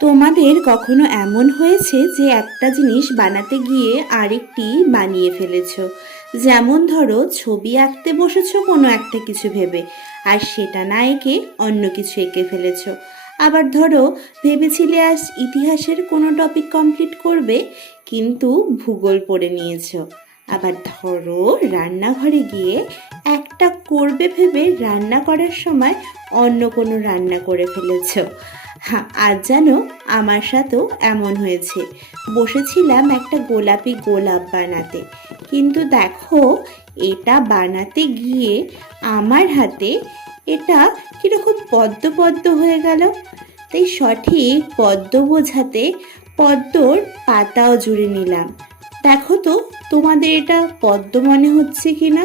তোমাদের কখনো এমন হয়েছে যে একটা জিনিস বানাতে গিয়ে আরেকটি বানিয়ে ফেলেছো? যেমন ধরো, ছবি আঁকতে বসেছো কোনো একটা কিছু ভেবে, আর সেটা না এঁকে অন্য কিছু এঁকে ফেলেছো। আবার ধরো, ভেবেছিলে আজ ইতিহাসের কোনো টপিক কমপ্লিট করবে, কিন্তু ভূগোল পড়ে নিয়েছো। আবার ধরো, রান্নাঘরে গিয়ে একটা করবে ভেবে রান্না করার সময় অন্য কোনো রান্না করে ফেলেছো। হ্যাঁ, আজ জানো, আমার সাথেও এমন হয়েছে। বসেছিলাম একটা গোলাপি গোলাপ বানাতে, কিন্তু দেখো, এটা বানাতে গিয়ে আমার হাতে এটা কীরকম পদ্ম পদ্ম হয়ে গেল। তাই সঠিক পদ্ম বোঝাতে পদ্মর পাতাও জুড়ে নিলাম। দেখো তো, তোমাদের এটা পদ্ম মনে হচ্ছে কি না?